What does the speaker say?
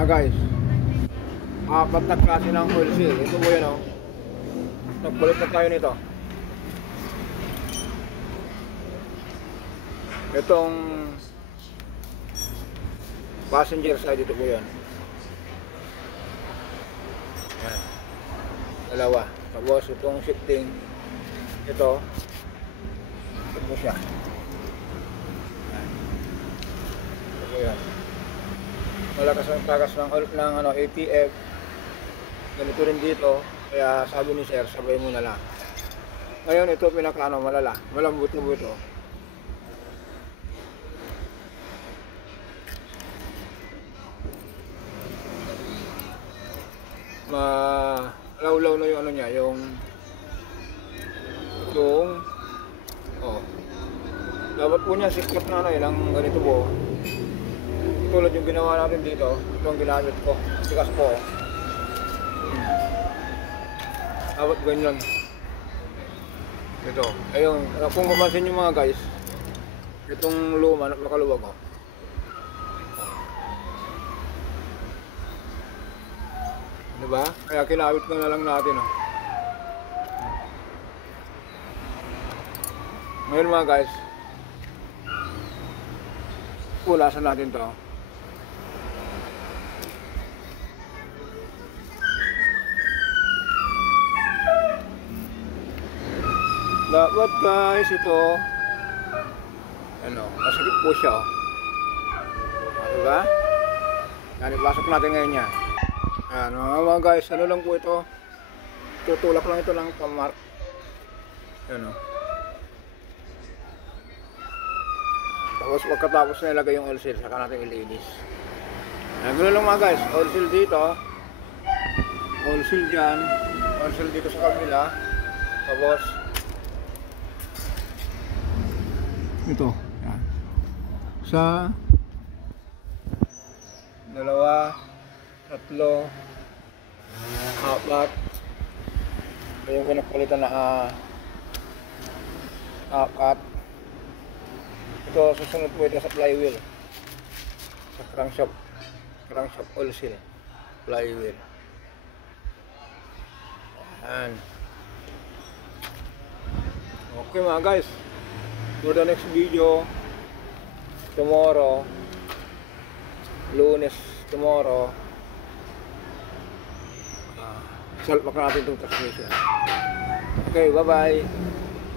mga guys, apat na klase ng oil seal. Ito po yun, oh. Nagpalit na tayo nito. Itong passenger side, ito po yun. Yan. Dalawa. Tapos itong shifting, ito po siya. Yan. Ito po yun. Malakas ang tagas ng APF. Ganito rin dito. Kaya sabi ni sir, sabay mo na lang. Ngayon ito pinaka malala. Malambot na buto. Malawlaw na yung niya, yung itong dapat po niya sikot na ng ganito po. Tulad yung ginawa natin dito, ito ang ginamit ko, sikas po. Dapat ganyan. Ito, ayun, kung mapansin nyo mga guys, itong luma, nakaluwag ko. Diba? Kaya kinawit ko na lang natin, oh. Ngayon mga guys, pulasan natin to. Dapat guys, ito masakit po siya, oh. Diba? Yan, ipasok natin ngayon yan. Ayan, mga guys, lang po ito. Tutulak lang ito ng pamark. Ayan, oh. Tapos pagkatapos na ilagay yung oil seal, saka natin ilinis. Ayan, ganoon lang mga guys. Oil seal dito, oil seal dyan, oil seal dito sa kabila. Tapos ito, yan. Sa dalawa, tatlo, apat. Ito yung pinagpalitan na apat. Ito susunod po ito sa flywheel, sa crankshaft oil seal flywheel. Yan. Okay mga guys, for the next video tomorrow, Lunes tomorrow, salpak natin itong transmission. Okay, bye bye.